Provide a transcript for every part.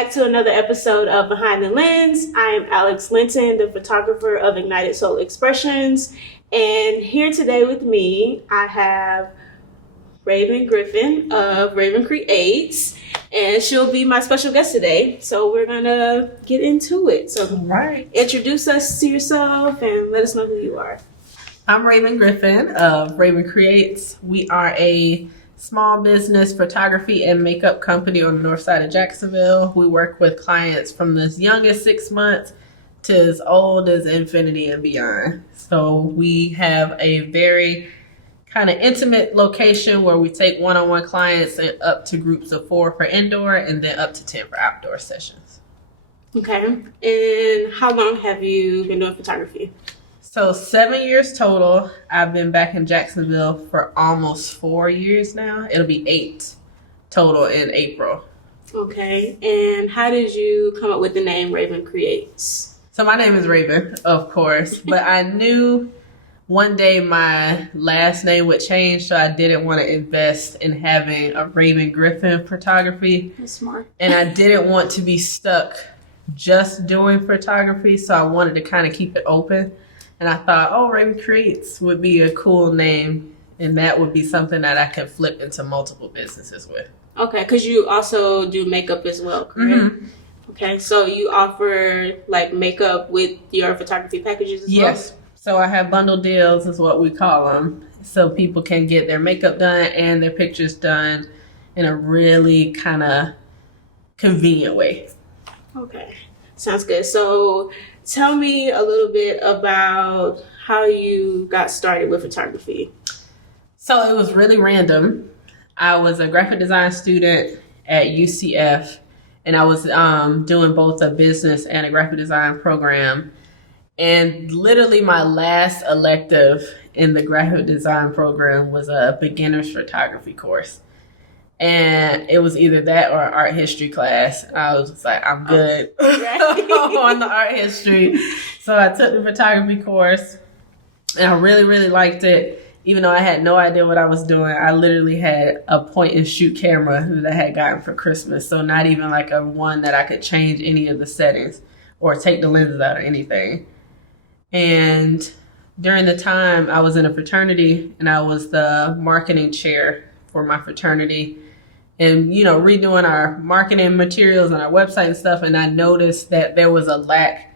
back to another episode of Behind the Lens. I am Alex Linton, the photographer of Ignited Soul Expressions. And here today with me, I have Rayvon Griffin of Rayvon Creates. And she'll be my special guest today. So we're going to get into it. So Introduce us to yourself and let us know who you are. I'm Rayvon Griffin of Rayvon Creates. We are a small business photography and makeup company on the north side of Jacksonville. We work with clients from as young as 6 months to as old as infinity and beyond. So we have a very kind of intimate location where we take one-on-one clients and up to groups of 4 for indoor and then up to 10 for outdoor sessions. Okay. And how long have you been doing photography? So 7 years total. I've been back in Jacksonville for almost 4 years now. It'll be 8 total in April. Okay. And how did you come up with the name Rayvon Creates? So my name is Rayvon, of course, but I knew one day my last name would change, so I didn't want to invest in having a Rayvon Griffin photography. That's smart. And I didn't want to be stuck just doing photography, so I wanted to kind of keep it open. And I thought, Rayvon Creates would be a cool name, and that would be something that I could flip into multiple businesses with. Okay, because you also do makeup as well, correct? Mm-hmm. Okay, so you offer like makeup with your photography packages as well? Yes. So I have bundle deals is what we call them. So people can get their makeup done and their pictures done in a really kind of convenient way. Okay, sounds good. So tell me a little bit about how you got started with photography. So it was really random. I was a graphic design student at UCF, and I was doing both a business and a graphic design program. And literally my last elective in the graphic design program was a beginner's photography course. And it was either that or art history class. I was just like, I'm good on the art history. So I took the photography course and I really, really liked it. Even though I had no idea what I was doing, I literally had a point and shoot camera that I had gotten for Christmas. So not even like a one that I could change any of the settings or take the lenses out or anything. And during the time I was in a fraternity and I was the marketing chair for my fraternity. And, redoing our marketing materials on our website and stuff. And I noticed that there was a lack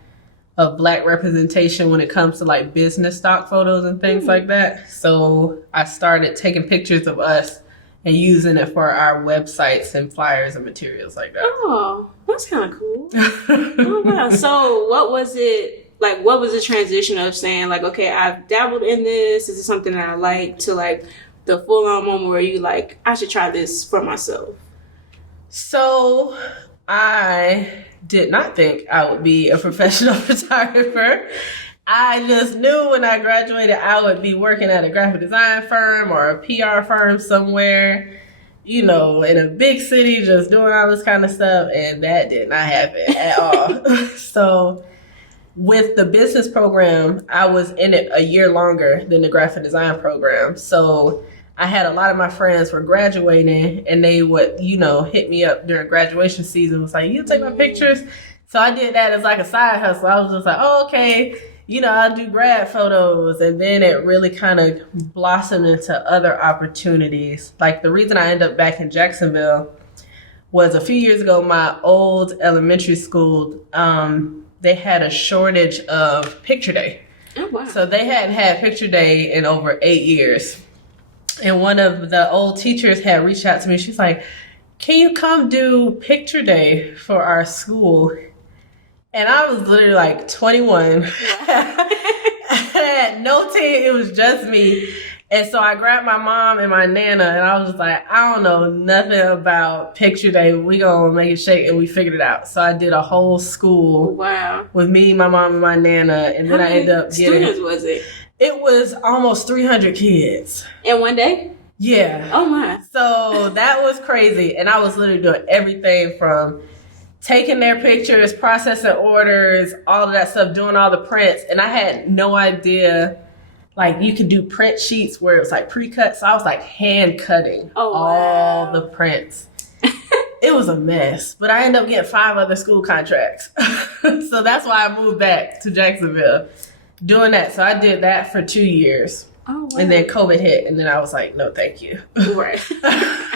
of Black representation when it comes to like business stock photos and things like that. So I started taking pictures of us and using it for our websites and flyers and materials like that. Oh, that's kind of cool. Oh, wow. So what was it like? What was the transition of saying like, okay, I've dabbled in this. Is it something that I like to like the full-on moment where you like, I should try this for myself? So I did not think I would be a professional photographer. I just knew when I graduated I would be working at a graphic design firm or a PR firm somewhere, in a big city, just doing all this kind of stuff. And that did not happen at all. So with the business program, I was in it a year longer than the graphic design program. So I had a lot of my friends were graduating and they would, hit me up during graduation season. Was like, you take my pictures. So I did that as like a side hustle. I was just like, okay, I'll do grad photos. And then it really kind of blossomed into other opportunities. Like the reason I ended up back in Jacksonville was a few years ago, my old elementary school, they had a shortage of picture day. Oh, wow. So they hadn't had picture day in over 8 years. And one of the old teachers had reached out to me. She's like, can you come do picture day for our school? And I was literally like 21. I had no team. It was just me. And so I grabbed my mom and my nana and I was just like, I don't know nothing about picture day. We gonna make it shake, and we figured it out. So I did a whole school with me, my mom, and my nana. And then I ended up getting... students was it? It was almost 300 kids. In one day? Yeah. Oh my. So that was crazy. And I was literally doing everything from taking their pictures, processing orders, all of that stuff, doing all the prints. And I had no idea, like you could do print sheets where it was like pre-cut. So I was like hand cutting all the prints. it was a mess, but I ended up getting 5 other school contracts. So that's why I moved back to Jacksonville doing that. So I did that for 2 years. Oh, wow. And then COVID hit, and then I was like, no, thank you. Right.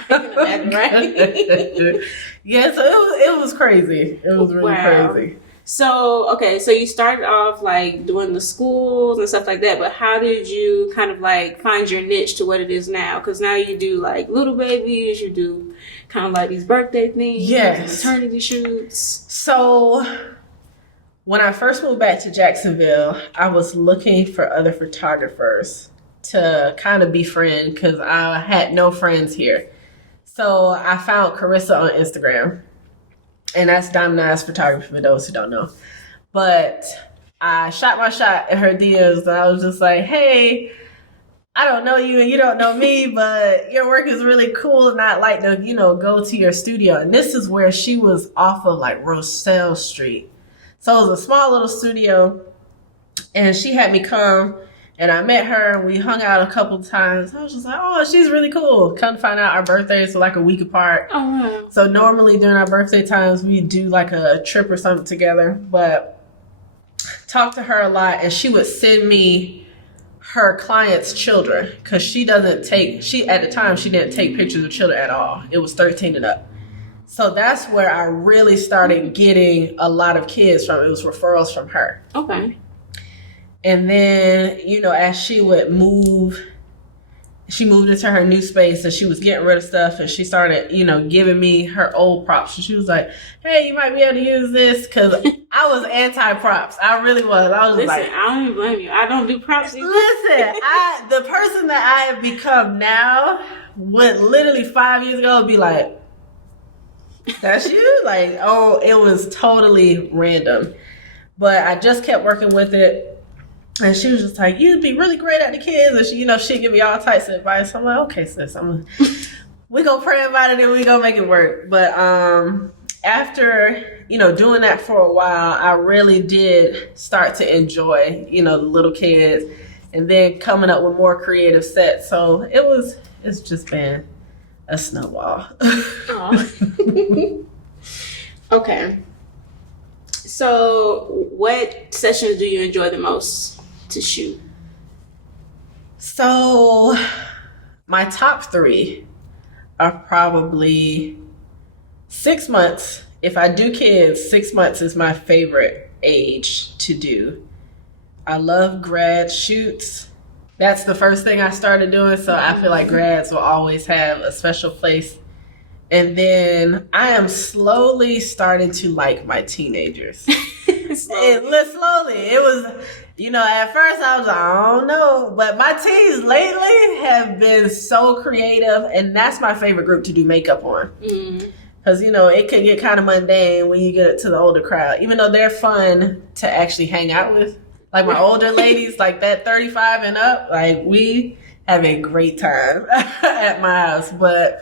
Right. Yeah, so it was crazy. It was really crazy. So, okay, so you started off like doing the schools and stuff like that, but how did you kind of like find your niche to what it is now? Because now you do like little babies, you do kind of like these birthday things, yes, maternity shoots. So when I first moved back to Jacksonville, I was looking for other photographers to kind of befriend because I had no friends here. So I found Carissa on Instagram. And that's Diamond Eyes Photography for those who don't know. But I shot my shot in her DMs and I was just like, hey, I don't know you and you don't know me, but your work is really cool and I'd like to, go to your studio. And this is where she was off of like Roselle Street. So it was a small little studio and she had me come and I met her and we hung out a couple times. I was just like, oh, she's really cool. Come to find out our birthdays were like a week apart. Oh, wow. So normally during our birthday times, we do like a trip or something together. But talked to her a lot and she would send me her clients' children because at the time, she didn't take pictures of children at all. It was 13 and up. So that's where I really started getting a lot of kids from. It was referrals from her. Okay. And then, as she would moved into her new space and she was getting rid of stuff and she started, giving me her old props. And she was like, hey, you might be able to use this because I was anti-props. I really was. I was Listen, I don't even blame you. I don't do props either. Listen, the person that I have become now would literally 5 years ago be like, that's you? Like, oh, it was totally random. But I just kept working with it. And she was just like, you'd be really great at the kids. And she'd give me all types of advice. I'm like, okay, sis, we gonna pray about it and we gonna make it work. But after, doing that for a while, I really did start to enjoy, the little kids and then coming up with more creative sets. So it's just been a snowball. Okay. So what sessions do you enjoy the most to shoot? So my top 3 are probably 6 months. If I do kids, 6 months is my favorite age to do. I love grad shoots. That's the first thing I started doing, so I feel like grads will always have a special place. And then I am slowly starting to like my teenagers. Slowly. It was, at first I was like, I don't know. But my teens lately have been so creative. And that's my favorite group to do makeup on. Because, it can get kind of mundane when you get to the older crowd. Even though they're fun to actually hang out with. Like my older ladies, like that 35 and up, like we have a great time at my house. But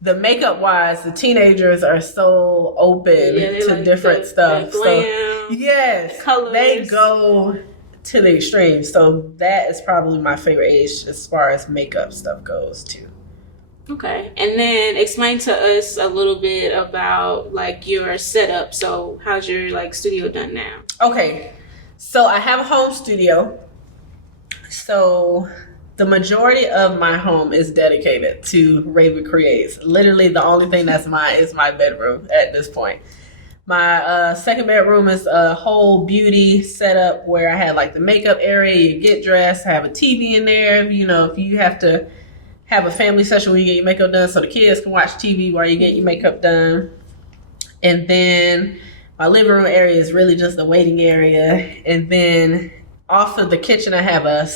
the makeup wise, the teenagers are so open to like different stuff. Glam, yes, colors. They go to the extreme. So that is probably my favorite age as far as makeup stuff goes too. Okay. And then explain to us a little bit about like your setup. So how's your like studio done now? Okay. So I have a home studio. So the majority of my home is dedicated to Rayvon Creates. Literally the only thing that's mine is my bedroom at this point. My second bedroom is a whole beauty setup where I have like the makeup area, you get dressed, I have a TV in there. If you have to have a family session where you get your makeup done so the kids can watch TV while you get your makeup done. And then my living room area is really just a waiting area. And then off of the kitchen, I have a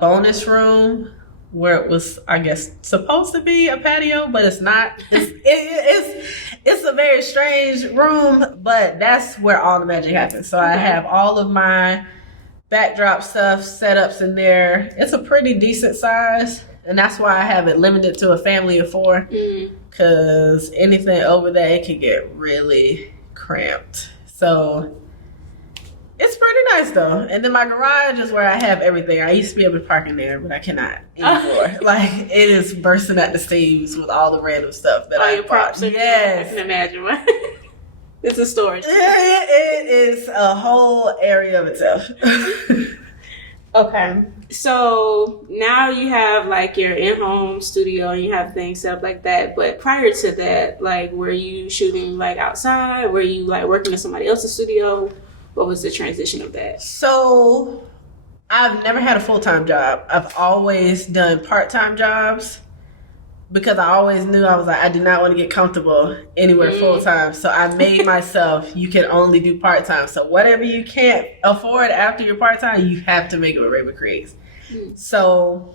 bonus room where it was, I guess, supposed to be a patio, but it's not. It's a very strange room, but that's where all the magic happens. So I have all of my backdrop stuff, setups in there. It's a pretty decent size, and that's why I have it limited to a family of 4, because anything over that, it can get really cramped. So it's pretty nice though. And then my garage is where I have everything. I used to be able to park in there, but I cannot anymore. Like, it is bursting at the seams with all the random stuff that all I your props. Yes. I can imagine. It's a storage. It is a whole area of itself. Okay. So now you have like your in-home studio and you have things set up like that. But prior to that, like, were you shooting like outside? Were you like working in somebody else's studio? What was the transition of that? So I've never had a full-time job. I've always done part-time jobs because I always knew I did not want to get comfortable anywhere full-time. So I made myself, you can only do part-time. So whatever you can't afford after your part-time, you have to make it with Rayvon Creates. So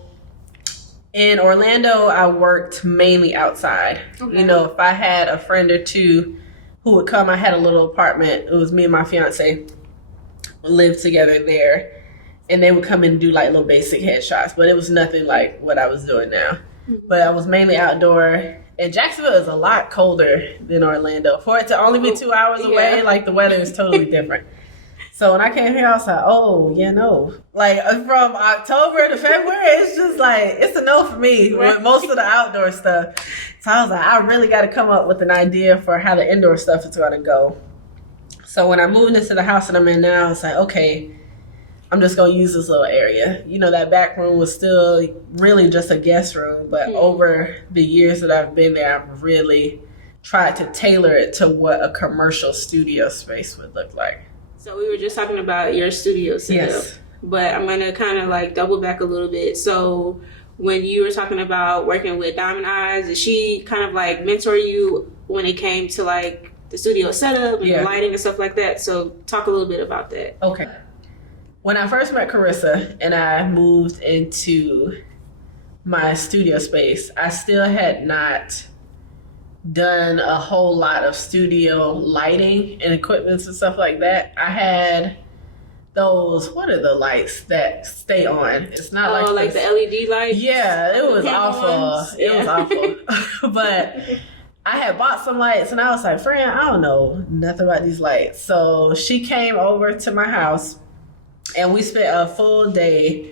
in Orlando, I worked mainly outside. Okay. You know, if I had a friend or two who would come, I had a little apartment. It was me and my fiance lived together there. And they would come and do like little basic headshots. But it was nothing like what I was doing now. But I was mainly outdoor. And Jacksonville is a lot colder than Orlando. For it to only be 2 hours away, like the weather is totally different. So when I came here, I was like, oh, yeah, no. Like from October to February, it's just like, it's a no for me with most of the outdoor stuff. So I was like, I really got to come up with an idea for how the indoor stuff is going to go. So when I moved into the house that I'm in now, it's like, okay, I'm just going to use this little area. You know, that back room was still really just a guest room. But over the years that I've been there, I've really tried to tailor it to what a commercial studio space would look like. So we were just talking about your studio setup. Yes. But I'm going to kind of like double back a little bit. So when you were talking about working with Diamond Eyes, did she kind of like mentor you when it came to like the studio setup and the lighting and stuff like that? So talk a little bit about that. Okay. When I first met Carissa and I moved into my studio space, I still had not done a whole lot of studio lighting and equipment and stuff like that. I had those, what are the lights that stay on? It's not like the LED lights? Yeah, it was awful. It was awful. But I had bought some lights and I was like, friend, I don't know nothing about these lights. So she came over to my house and we spent a full day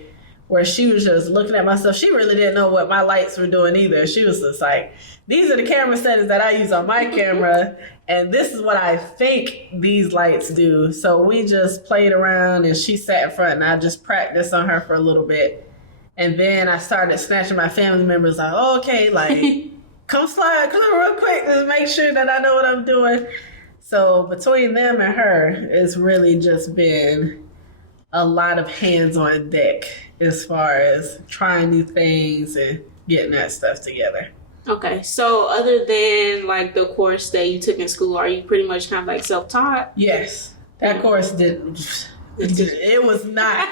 where she was just looking at my stuff. She really didn't know what my lights were doing either. She was just like, these are the camera settings that I use on my camera, and this is what I think these lights do. So we just played around, and she sat in front, and I just practiced on her for a little bit. And then I started snatching my family members like, oh, okay, like, come real quick, just make sure that I know what I'm doing. So between them and her, it's really just been a lot of hands on deck as far as trying new things and getting that stuff together. Okay, so other than like the course that you took in school, are you pretty much kind of like self-taught? Yes, that course it was not.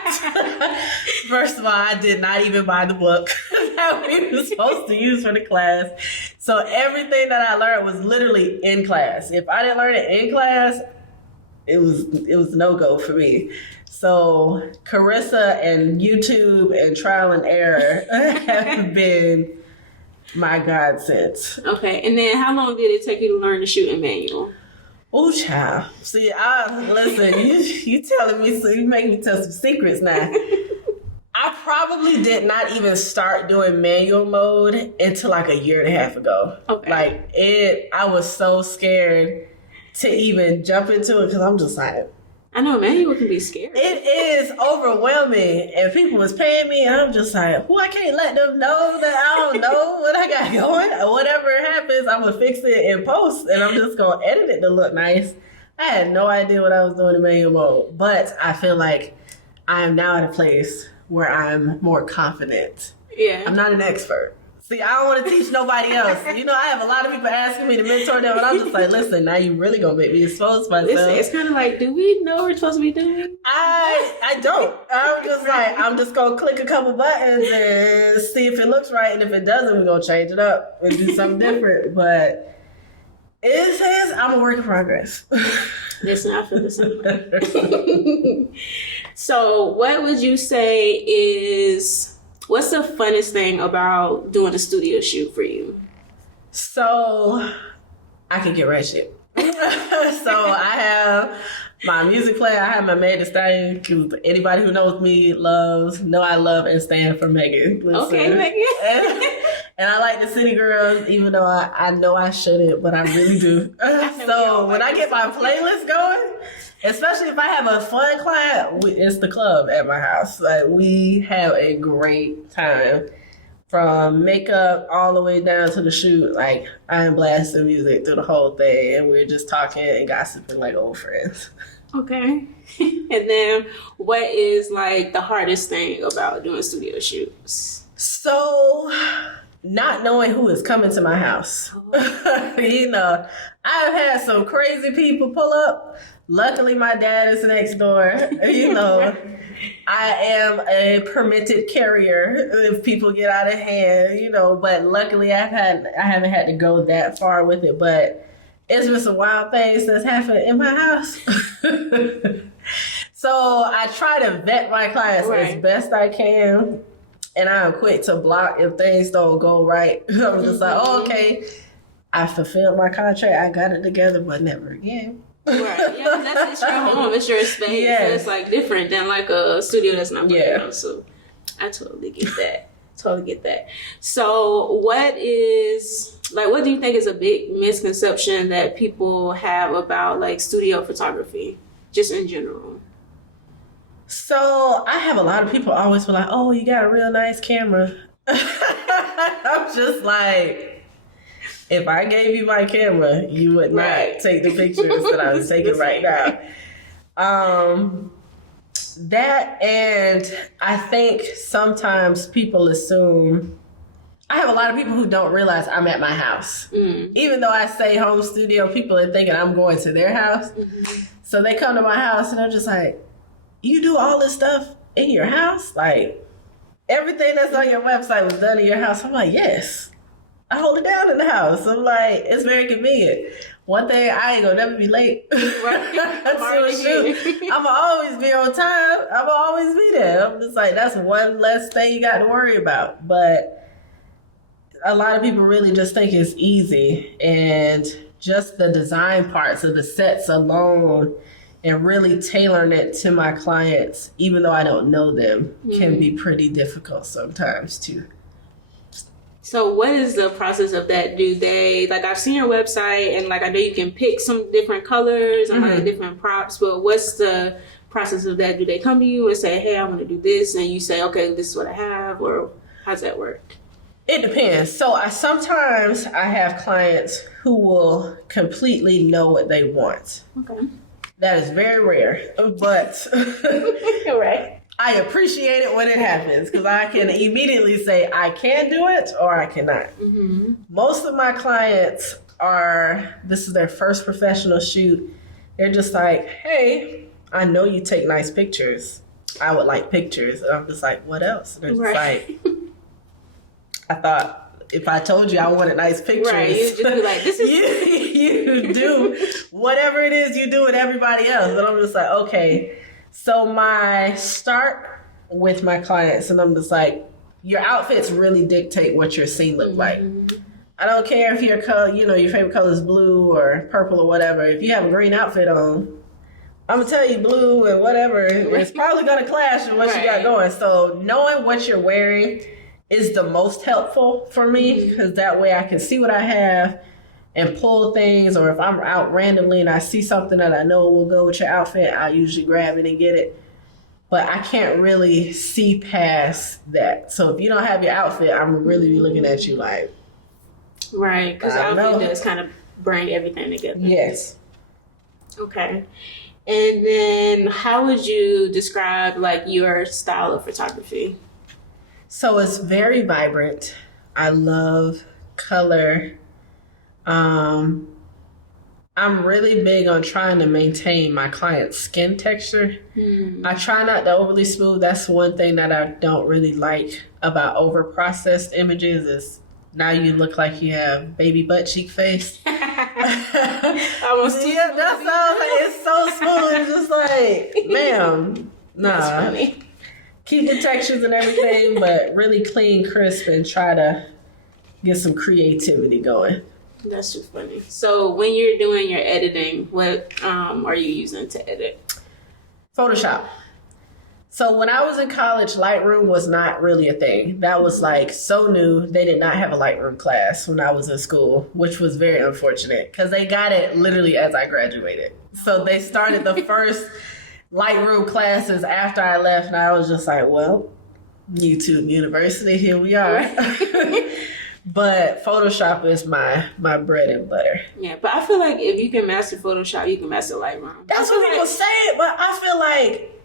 First of all, I did not even buy the book that we were supposed to use for the class. So everything that I learned was literally in class. If I didn't learn it in class, it was no-go for me. So Carissa and YouTube and trial and error have been my godsend. Okay, and then how long did it take you to learn to shoot in manual? Oh, child. See, listen, you telling me, so you make me tell some secrets now. I probably did not even start doing manual mode until like a year and a half ago. Okay. Like I was so scared to even jump into it because I'm just like, I know manual can be scary. It is overwhelming, and people was paying me, and I'm just like, I can't let them know that I don't know what I got going. Or whatever happens, I'm gonna fix it in post, and I'm just gonna edit it to look nice. I had no idea what I was doing in manual mode, but I feel like I am now at a place where I'm more confident. Yeah, I'm not an expert. See, I don't want to teach nobody else. You know, I have a lot of people asking me to mentor them, and I'm just like, listen, now you really gonna make me expose myself. Listen, it's kind of like, do we know what we're supposed to be doing? I don't. I'm just like, I'm just gonna click a couple buttons and see if it looks right, and if it doesn't, we're gonna change it up and do something different. But it says I'm a work in progress. Listen, I feel the same. So, what would you say is... What's the funnest thing about doing a studio shoot for you? So I can get ratchet. So I have my music player, I have my Megan Thee Stallion, because anybody who knows me know I love and stand for Megan. Listen. Okay, Megan. And I like the City Girls, even though I know I shouldn't, but I really do. So when I get my playlist going, especially if I have a fun client, it's the club at my house. Like, we have a great time. From makeup all the way down to the shoot, like, I am blasting music through the whole thing, and we're just talking and gossiping like old friends. Okay. And then what is like the hardest thing about doing studio shoots? So, not knowing who is coming to my house. You know, I've had some crazy people pull up. Luckily, my dad is next door. You know, I am a permitted carrier if people get out of hand, you know, but luckily I haven't had to go that far with it, but it's been some wild things that's happened in my house. So I try to vet my clients as best I can, and I'm quick to block if things don't go right. I'm just like, oh, okay, I fulfilled my contract, I got it together, but never again. Right. Yeah, it's your home, it's your space. Yes. So it's like different than like a studio that's not working on. So I totally get that. So what do you think is a big misconception that people have about like studio photography, just in general? So I have a lot of people always be like, oh, you got a real nice camera. I'm just like, if I gave you my camera, you would not take the pictures that I was taking right now. That, and I think sometimes people assume, I have a lot of people who don't realize I'm at my house. Even though I say home studio, people are thinking I'm going to their house. Mm-hmm. So they come to my house and they're just like, you do all this stuff in your house? Like, everything that's on your website was done in your house? I'm like, yes. I hold it down in the house. I'm like, it's very convenient. One thing, I ain't gonna never be late. Right. I'm gonna always be on time. I'm gonna always be there. I'm just like, that's one less thing you got to worry about. But a lot of people really just think it's easy, and just the design parts of the sets alone and really tailoring it to my clients, even though I don't know them, can be pretty difficult sometimes too. So what is the process of that? Do they, like, I've seen your website and like I know you can pick some different colors and like different props, but what's the process of that? Do they come to you and say, hey, I want to do this, and you say, okay, this is what I have, or how's that work? It depends. So sometimes I have clients who will completely know what they want. Okay. That is very rare, but right. I appreciate it when it happens, because I can immediately say I can do it or I cannot. Mm-hmm. Most of my clients this is their first professional shoot. They're just like, hey, I know you take nice pictures. I would like pictures. And I'm just like, what else? And they're just like, I thought if I told you I wanted nice pictures, right, you'd just be like, this is you do whatever it is you do with everybody else. And I'm just like, okay. So my start with my clients, and I'm just like, your outfits really dictate what your scene look like. I don't care if your color, your favorite color is blue or purple or whatever. If you have a green outfit on, I'm gonna tell you blue and whatever, it's probably gonna clash with what you got going. So knowing what you're wearing is the most helpful for me, because that way I can see what I have and pull things, or if I'm out randomly and I see something that I know will go with your outfit, I usually grab it and get it. But I can't really see past that. So if you don't have your outfit, I'm really looking at you like, right, because the outfit does kind of bring everything together. Yes. Okay. And then how would you describe like your style of photography? So it's very vibrant. I love color. I'm really big on trying to maintain my client's skin texture. I try not to overly smooth. That's one thing that I don't really like about over processed images, is now you look like you have baby butt cheek face. Almost yeah, that's all. It's so smooth. It's just like, ma'am, nah. That's funny. Keep the textures and everything, but really clean, crisp, and try to get some creativity going. That's too funny. So when you're doing your editing, what are you using to edit? Photoshop. So when I was in college, Lightroom was not really a thing. That was like so new. They did not have a Lightroom class when I was in school, which was very unfortunate because they got it literally as I graduated. So they started the first Lightroom classes after I left, and I was just like, well, YouTube University, here we are. But Photoshop is my bread and butter. Yeah, but I feel like if you can master Photoshop, you can master Lightroom. That's what people say, but I feel like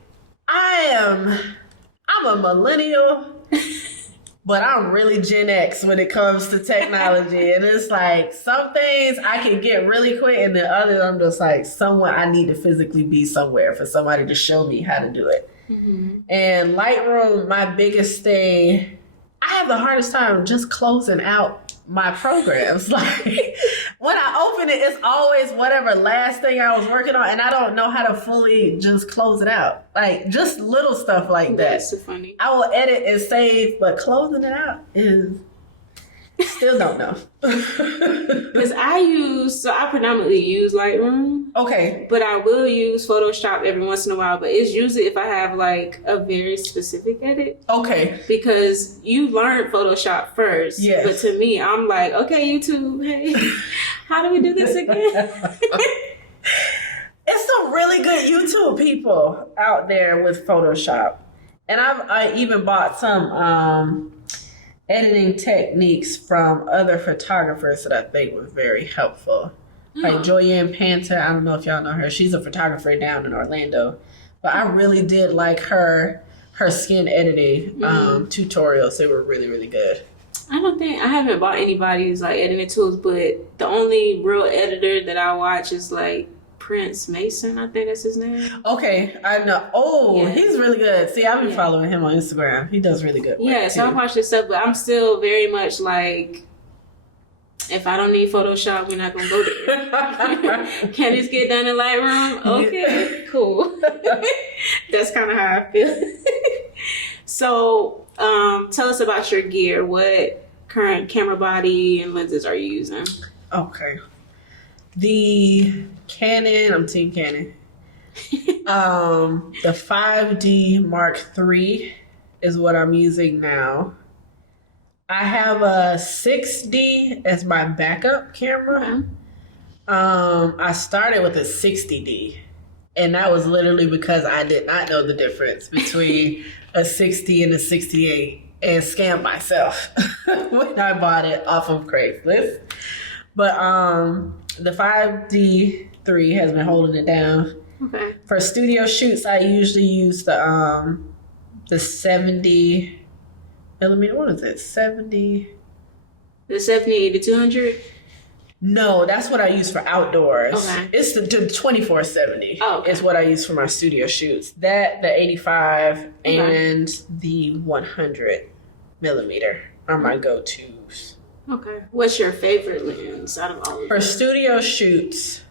I'm a millennial, but I'm really Gen X when it comes to technology. And it's like some things I can get really quick, and then others I'm just like, I need to physically be somewhere for somebody to show me how to do it. Mm-hmm. And Lightroom, my biggest thing, I have the hardest time just closing out my programs. Like when I open it, it's always whatever last thing I was working on, and I don't know how to fully just close it out. Like just little stuff like that. That's so funny. I will edit and save, but closing it out is still don't know. Because I predominantly use Lightroom. Okay. But I will use Photoshop every once in a while. But it's usually if I have like a very specific edit. Okay. Because you learned Photoshop first. Yes. But to me, I'm like, okay, YouTube, hey, how do we do this again? It's some really good YouTube people out there with Photoshop. And I even bought some editing techniques from other photographers that I think were very helpful. Like Joyanne Panther, I don't know if y'all know her. She's a photographer down in Orlando. But I really did like her skin editing tutorials. They were really, really good. I haven't bought anybody's like editing tools, but the only real editor that I watch is like Prince Mason, I think that's his name. Okay, I know. Oh, yeah. He's really good. See, I've been following him on Instagram. He does really good work. Yeah, so I watch this stuff, but I'm still very much like, if I don't need Photoshop, we're not going to go there. Can this get done in Lightroom? Okay, cool. That's kind of how I feel. So, tell us about your gear. What current camera body and lenses are you using? Okay. The Canon, I'm Team Canon. The 5D Mark III is what I'm using now. I have a 6D as my backup camera. I started with a 60D, and that was literally because I did not know the difference between a 60 and a 68 and scammed myself when I bought it off of Craigslist. But the 5D3 has been holding it down. Okay. For studio shoots, I usually use the 70 millimeter. What is it? 70. The 70 to 200? No, that's what I use for outdoors. Okay. It's the 2470 okay. is what I use for my studio shoots. That, the 85, and the 100 millimeter are my go-tos. Okay. What's your favorite lens out of all of them? For studio shoots,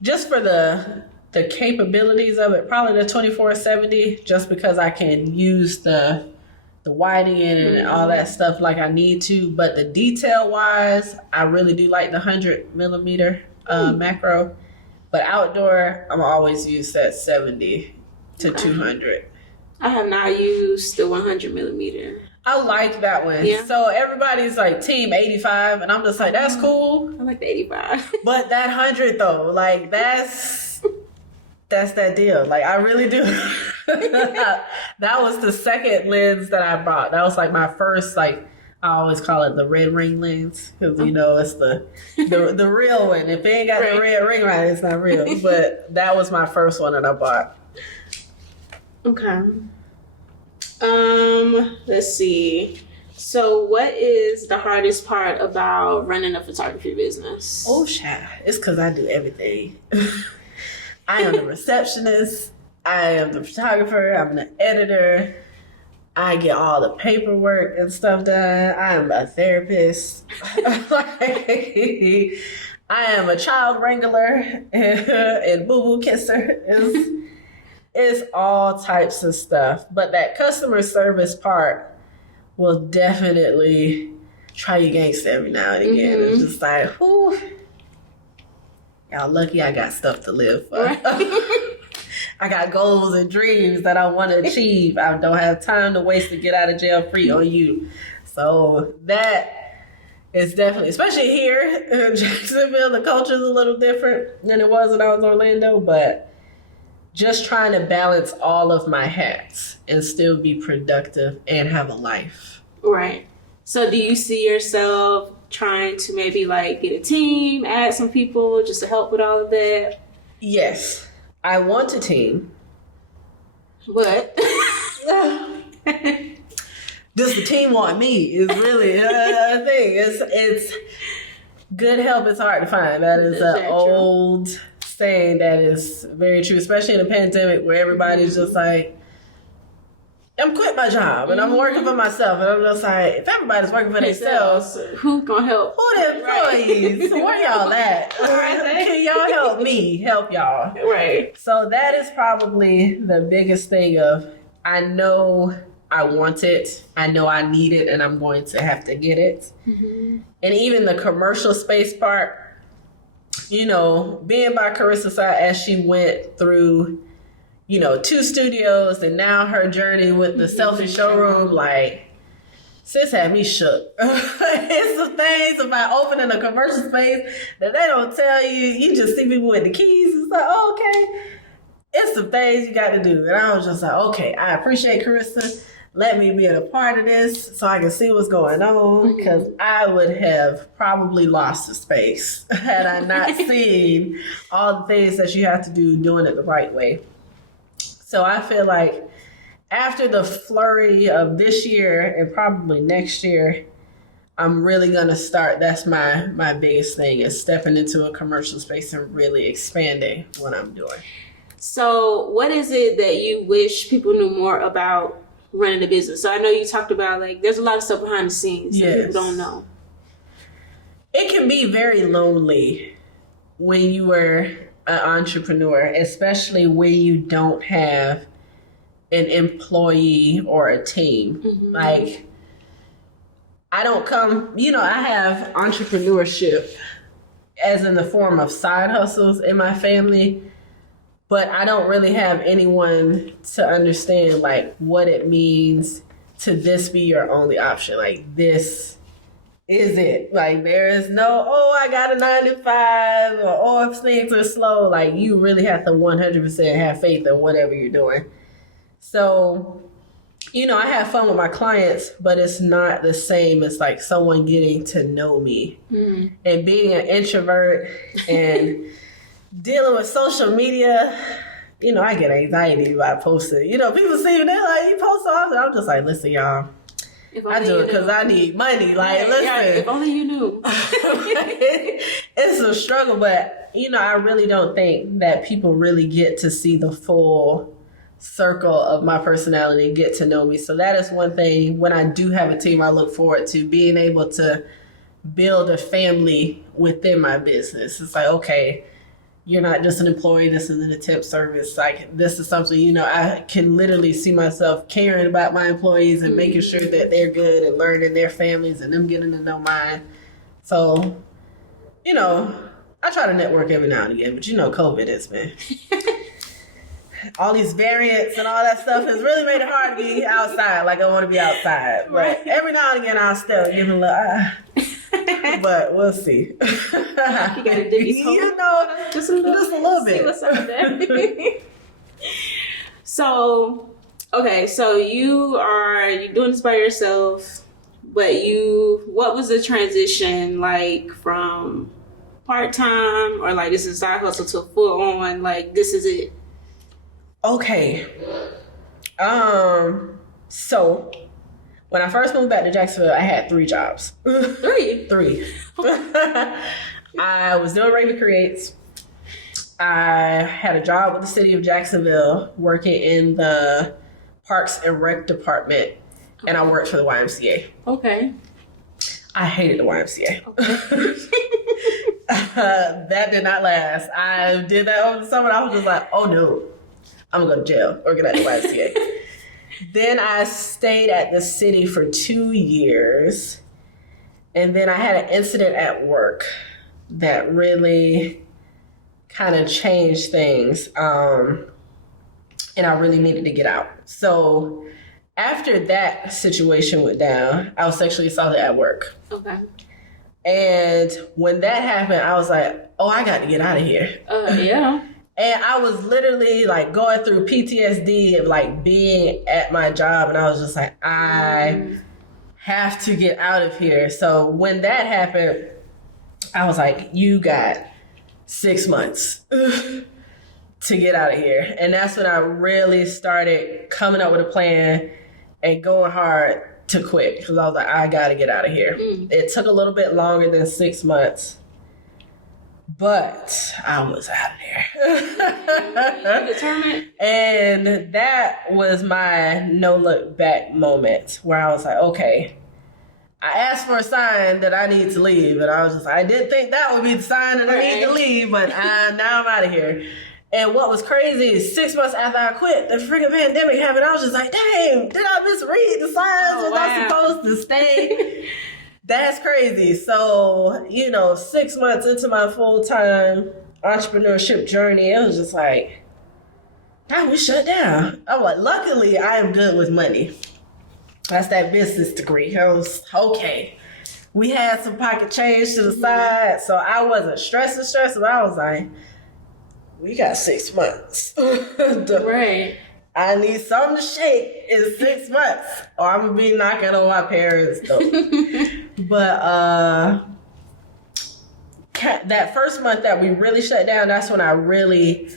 just for the capabilities of it, probably the 2470, just because I can use the whiting in it and all that stuff like I need to. But the detail wise, I really do like the 100 millimeter macro. But outdoor, I'm always use that 70 to 200. I have not used the 100 millimeter. I like that one. Yeah. So everybody's like team 85, and I'm just like, that's cool. I like the 85. But that 100 though, like that's that deal. Like I really do. That was the second lens that I bought. That was like my first, like I always call it the red ring lens, because you know it's the real one. If it ain't got the red ring right, it's not real. But that was my first one that I bought. Okay. Let's see. So what is the hardest part about running a photography business? Oh, child. It's because I do everything. I am the receptionist. I am the photographer. I'm the editor. I get all the paperwork and stuff done. I am a therapist. I am a child wrangler and boo-boo kisser. It's all types of stuff. But that customer service part, will definitely try you gangster every now and again. It's just like, whew, y'all lucky I got stuff to live for. Right. I got goals and dreams that I want to achieve. I don't have time to waste to get out of jail free on you. So that is definitely, especially here in Jacksonville, the culture is a little different than it was when I was in Orlando, but just trying to balance all of my hats and still be productive and have a life. Right. So do you see yourself trying to maybe like get a team, add some people just to help with all of that? Yes. I want a team. But does the team want me is really a thing. It's good help is hard to find. That is an old saying that is very true, especially in a pandemic where everybody's just like, I'm quitting my job and I'm working for myself, and I'm just like, if everybody's working for themselves, who gonna help? Who the employees? Right. Where y'all at? Can y'all help me help y'all? Right. So that is probably the biggest thing of, I know I want it, I know I need it, and I'm going to have to get it. Mm-hmm. And even the commercial space part, you know, being by Carissa's side as she went through, you know, 2 studios and now her journey with the selfie showroom, like, sis had me shook. It's some things about opening a commercial space that they don't tell you. You just see people with the keys. It's like, oh, okay. It's some things you got to do. And I was just like, okay, I appreciate Carissa. Let me be a part of this so I can see what's going on, because I would have probably lost the space had I not seen all the things that you have to do doing it the right way. So I feel like after the flurry of this year and probably next year, I'm really going to start. That's my biggest thing, is stepping into a commercial space and really expanding what I'm doing. So what is it that you wish people knew more about running a business? So I know you talked about, like, there's a lot of stuff behind the scenes that people don't know. It can be very lonely when you were an entrepreneur, especially when you don't have an employee or a team. Mm-hmm. Like, I don't come, you know, I have entrepreneurship as in the form of side hustles in my family, but I don't really have anyone to understand, like, what it means to this be your only option. Like, this is it. Like, there is no, oh, I got a 9 to 5, or oh, if things are slow. Like, you really have to 100% have faith in whatever you're doing. So, you know, I have fun with my clients, but it's not the same as like someone getting to know me. And being an introvert and dealing with social media, you know, I get anxiety about posting. You know, people see me, they're like, you post so often. I'm just like, listen, y'all, I do it because I need money. Like, listen. Yeah, if only you knew. It's a struggle, but, you know, I really don't think that people really get to see the full circle of my personality and get to know me. So that is one thing. When I do have a team, I look forward to being able to build a family within my business. It's like, okay, you're not just an employee. This isn't a tip service. Like, this is something, you know, I can literally see myself caring about my employees and making sure that they're good and learning their families and them getting to know mine. So, you know, I try to network every now and again, but you know, COVID has been all these variants and all that stuff has really made it hard to be outside. Like, I want to be outside, but every now and again I'll still give a little, but we'll see. You gotta dip your toe. You know, just a little bit. See what's up there. So, okay, so you're doing this by yourself, but what was the transition like from part-time, or like this is side hustle, to full on, like this is it? Okay. So when I first moved back to Jacksonville, I had 3 jobs. 3? 3. I was doing Rayvon Creates. I had a job with the city of Jacksonville working in the Parks and Rec department, and I worked for the YMCA. Okay. I hated the YMCA. Okay. That did not last. I did that over the summer, and I was just like, oh no, I'm gonna go to jail or get out of the YMCA. Then I stayed at the city for 2 years. And then I had an incident at work that really kind of changed things. And I really needed to get out. So after that situation went down, I was sexually assaulted at work. Okay. And when that happened, I was like, oh, I got to get out of here. Yeah. And I was literally like going through PTSD of like being at my job. And I was just like, I have to get out of here. So when that happened, I was like, you got 6 months to get out of here. And that's when I really started coming up with a plan and going hard to quit. Because I was like, I got to get out of here. It took a little bit longer than 6 months. But I was out of there. Determined. And that was my no look back moment where I was like, okay, I asked for a sign that I need to leave. And I was just like, I didn't think that would be the sign that I need to leave, but now I'm out of here. And what was crazy is 6 months after I quit, the freaking pandemic happened. I was just like, dang, did I misread the signs? Was I supposed to stay? That's crazy. So, 6 months into my full-time entrepreneurship journey, it was just like, now we shut down. I'm like, luckily, I am good with money. That's that business degree. I was, okay. We had some pocket change to the side, so I wasn't stressing, but I was like, we got 6 months. Right. I need something to shake in 6 months, or I'm gonna be knocking on my parents' door. But that first month that we really shut down, that's when I really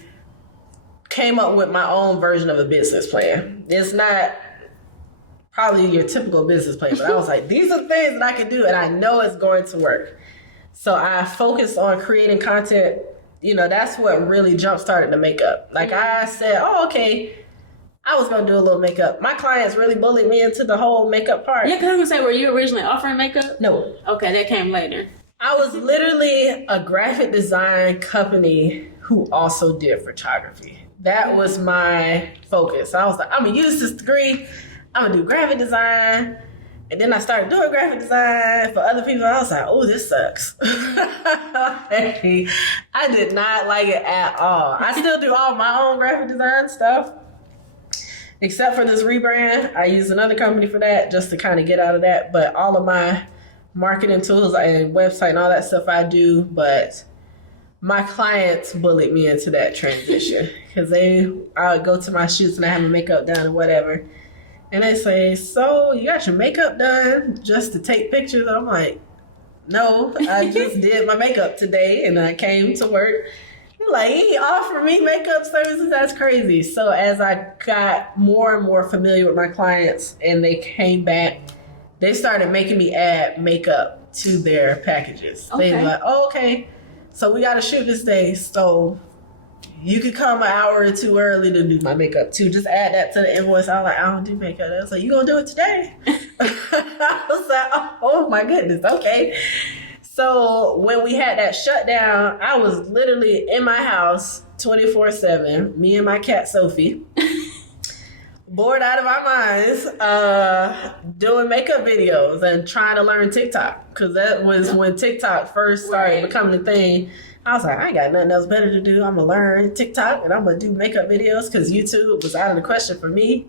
came up with my own version of a business plan. It's not probably your typical business plan, but I was like, these are things that I can do, and I know it's going to work. So I focused on creating content. That's what really jump-started the makeup. Like I said, oh, okay, I was going to do a little makeup. My clients really bullied me into the whole makeup part. Yeah, because I was going to say, were you originally offering makeup? No. Okay, that came later. I was literally a graphic design company who also did photography. That was my focus. I was like, I'm going to use this degree. I'm going to do graphic design. And then I started doing graphic design for other people. I was like, oh, this sucks. I did not like it at all. I still do all my own graphic design stuff. Except for this rebrand. I use another company for that just to kind of get out of that. But all of my marketing tools and website and all that stuff I do. But my clients bullied me into that transition. Because I would go to my shoots and I have my makeup done or whatever. And they say, so you got your makeup done just to take pictures? I'm like, no, I just did my makeup today and I came to work. You're like, he offered me makeup services? That's crazy. So as I got more and more familiar with my clients and they came back, they started making me add makeup to their packages. Okay. They were like, oh, okay, so we got to shoot this day. So you could come an hour or two early to do my makeup too. Just add that to the invoice. I was like, I don't do makeup. I was like, you gonna do it today? I was like, oh my goodness, okay. So when we had that shutdown, I was literally in my house 24/7, me and my cat Sophie, bored out of our minds, doing makeup videos and trying to learn TikTok. Because that was when TikTok first started becoming a thing. I was like, I ain't got nothing else better to do. I'm going to learn TikTok and I'm going to do makeup videos because YouTube was out of the question for me.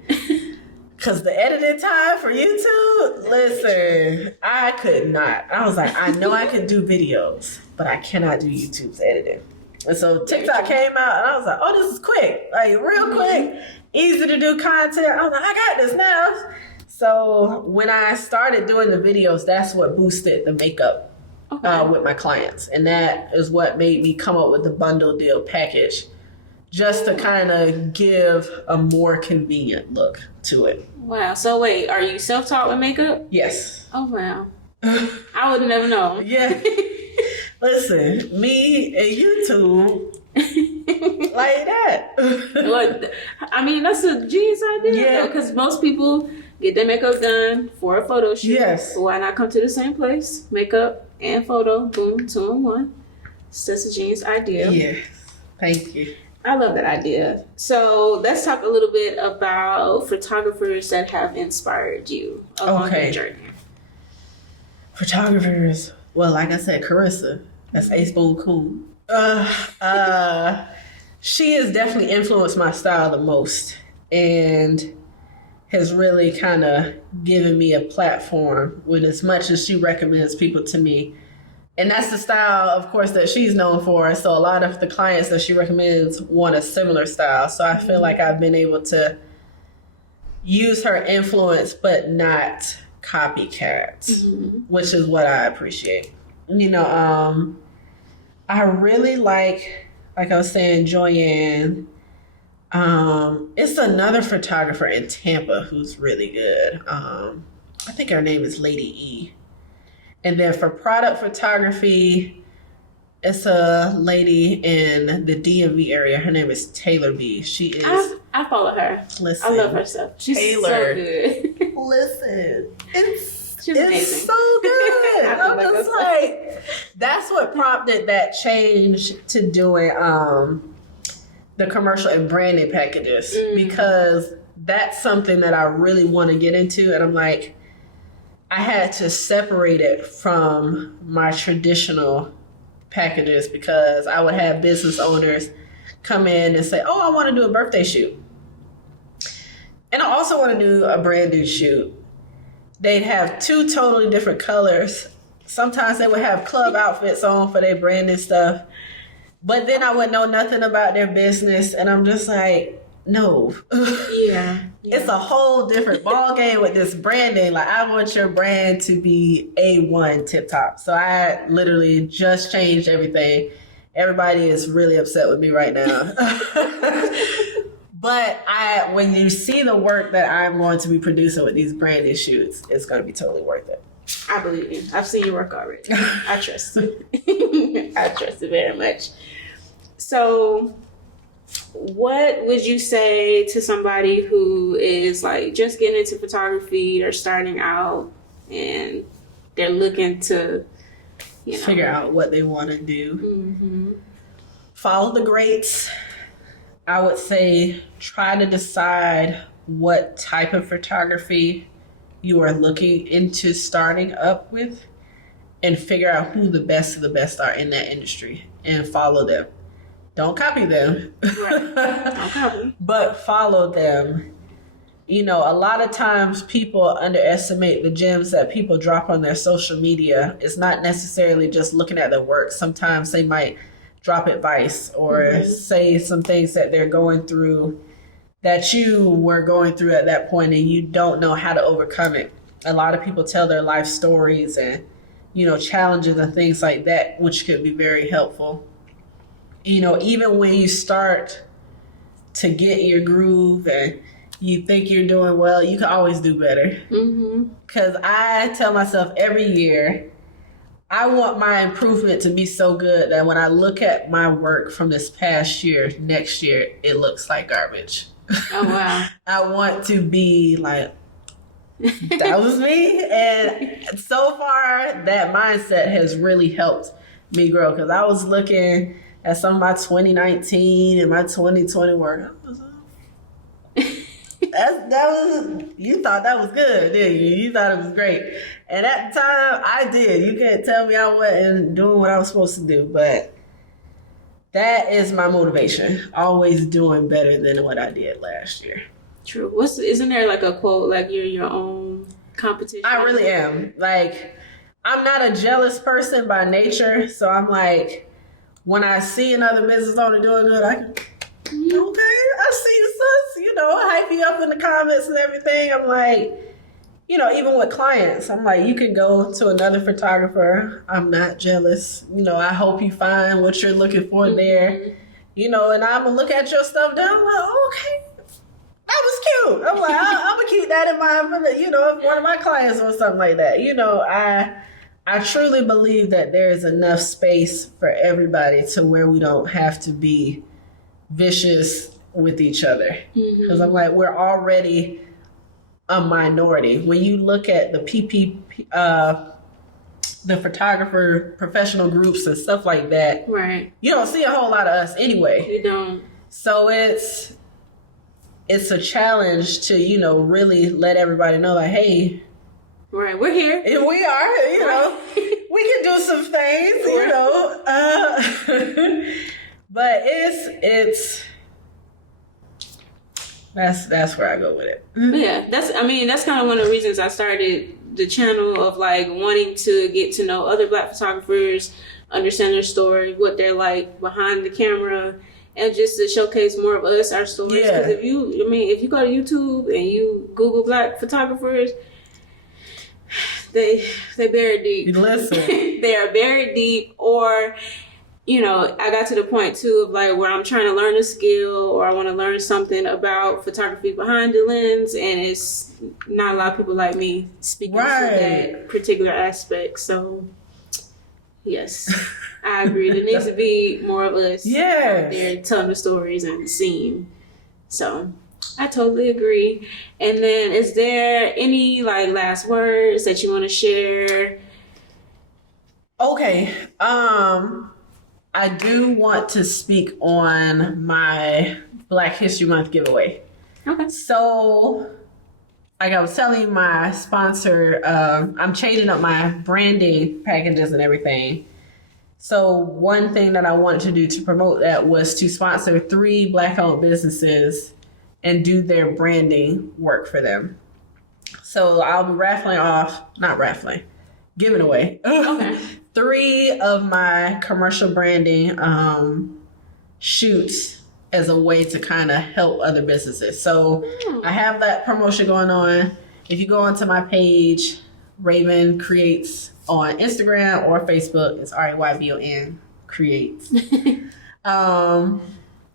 Because the editing time for YouTube, listen, I could not. I was like, I know I can do videos, but I cannot do YouTube's editing. And so TikTok came out and I was like, oh, this is quick. Like, real quick, easy to do content. I was like, I got this now. So when I started doing the videos, that's what boosted the makeup. With my clients. And that is what made me come up with the bundle deal package just to kind of give a more convenient look to it. Wow. So wait, are you self-taught with makeup? Yes. Oh, wow. I would never know. Yeah. Listen, me and YouTube like that. Look, I mean, that's a genius idea. Yeah. Because most people get their makeup done for a photo shoot. Yes. So why not come to the same place? Makeup and photo, boom, 2 in 1. So that's a genius idea. Yeah. Thank you. I love that idea. So let's talk a little bit about photographers that have inspired you along your journey. Photographers. Well, like I said, Carissa. That's A Spoon Cool. She has definitely influenced my style the most and has really kind of given me a platform with as much as she recommends people to me. And that's the style, of course, that she's known for. So a lot of the clients that she recommends want a similar style. So I feel like I've been able to use her influence, but not copycat, which is what I appreciate. You know, I really like I was saying, Joyanne. It's another photographer in Tampa who's really good. I think her name is Lady E. And then for product photography, it's a lady in the DMV area. Her name is Taylor B. She is. I follow her. Listen, I love her stuff. She's so good. Listen, She's amazing. It's so good. I'm just like, that's what prompted that change to doing the commercial and branding packages, because that's something that I really want to get into. And I'm like, I had to separate it from my traditional packages because I would have business owners come in and say, oh, I want to do a birthday shoot. And I also want to do a branding shoot. They'd have two totally different colors. Sometimes they would have club outfits on for their branding stuff. But then I would know nothing about their business. And I'm just like, no. Yeah. It's a whole different ball game with this branding. Like, I want your brand to be A1 tip top. So I literally just changed everything. Everybody is really upset with me right now. But when you see the work that I'm going to be producing with these branding shoots, it's going to be totally worth it. I believe you. I've seen your work already. I trust it. I trust it very much. So what would you say to somebody who is like just getting into photography or starting out and they're looking to, figure out what they want to do? Mm-hmm. Follow the greats. I would say try to decide what type of photography you are looking into starting up with and figure out who the best of the best are in that industry and follow them. Don't copy them. Right. Don't copy. But follow them. A lot of times people underestimate the gems that people drop on their social media. It's not necessarily just looking at their work. Sometimes they might drop advice or say some things that they're going through that you were going through at that point and you don't know how to overcome it. A lot of people tell their life stories and, challenges and things like that, which could be very helpful. Even when you start to get your groove and you think you're doing well, you can always do better. Because I tell myself every year, I want my improvement to be so good that when I look at my work from this past year, next year, it looks like garbage. Oh, wow. I want to be like, that was me. And so far, that mindset has really helped me grow. Because I was looking at some of my 2019 and my 2020 work. You thought that was good, didn't you? You thought it was great. And at the time, I did. You can't tell me I wasn't doing what I was supposed to do. But that is my motivation. Always doing better than what I did last year. True. Isn't there like a quote, like you're your own competition? I really am. Like, I'm not a jealous person by nature. So I'm like, when I see another business owner doing good, I can, okay, I see you, sis. Hype you up in the comments and everything. I'm like, even with clients, I'm like, you can go to another photographer. I'm not jealous. I hope you find what you're looking for there. And I'm going to look at your stuff down. I'm like, oh, okay, that was cute. I'm like, I'm going to keep that in mind for if one of my clients or something like that. I truly believe that there is enough space for everybody to where we don't have to be vicious with each other. Because I'm like, we're already a minority. When you look at the the photographer professional groups and stuff like that, right? You don't see a whole lot of us anyway. You don't. So it's a challenge to, really let everybody know that, hey, Right, we're here. and we are, we can do some things, but that's where I go with it. Yeah, that's kind of one of the reasons I started the channel, of like wanting to get to know other Black photographers, understand their story, what they're like behind the camera, and just to showcase more of us, our stories. Yeah. Because if you go to YouTube and you Google Black photographers, they bury deep. Listen. They are buried deep, or I got to the point too of like where I'm trying to learn a skill, or I want to learn something about photography behind the lens, and it's not a lot of people like me speaking to that particular aspect. So yes, I agree. There needs to be more of us out there telling the stories and seeing. So I totally agree. And then, is there any like last words that you want to share? Okay. I do want to speak on my Black History Month giveaway. Okay. So, like I was telling you, my sponsor, I'm changing up my branding packages and everything. So one thing that I wanted to do to promote that was to sponsor 3 Black-owned businesses and do their branding work for them. So I'll be giving away. Okay. 3 of my commercial branding shoots as a way to kind of help other businesses. So I have that promotion going on. If you go onto my page, Rayvon Creates on Instagram or Facebook, it's Rayvon Creates.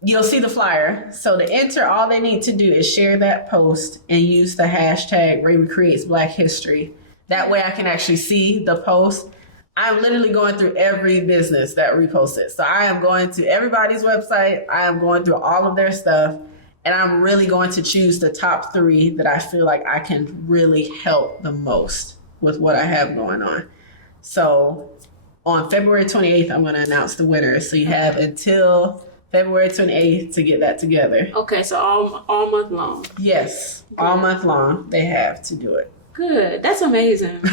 You'll see the flyer. So to enter, all they need to do is share that post and use the hashtag Rayvon Creates Black History. That way I can actually see the post. I'm literally going through every business that reposts it. So I am going to everybody's website. I am going through all of their stuff. And I'm really going to choose the top 3 that I feel like I can really help the most with what I have going on. So on February 28th, I'm going to announce the winner. So you have until February 28th to get that together. Okay, so all month long. Yes, all month long they have to do it. Good. That's amazing.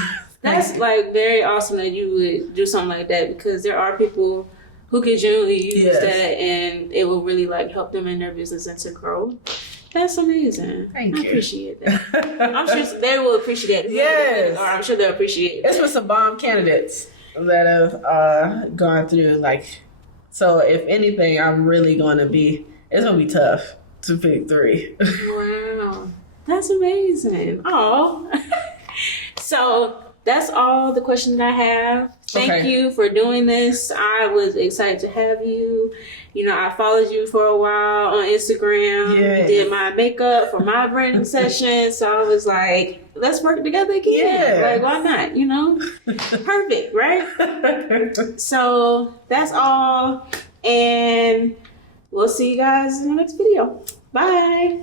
That's like very awesome that you would do something like that, because there are people who can genuinely use that, and it will really like help them in their business and to grow. That's amazing. Thank you. I appreciate that. I'm sure they will appreciate it. Yes. Or I'm sure they'll appreciate it. It's for some bomb candidates that have gone through, so if anything, it's going to be tough to pick 3. Wow. That's amazing. Oh. So that's all the questions that I have. Thank you for doing this. I was excited to have you. I followed you for a while on Instagram. Yes. Did my makeup for my branding session. So I was like, let's work together again. Yeah. Like, why not? Perfect, right? So that's all. And we'll see you guys in the next video. Bye.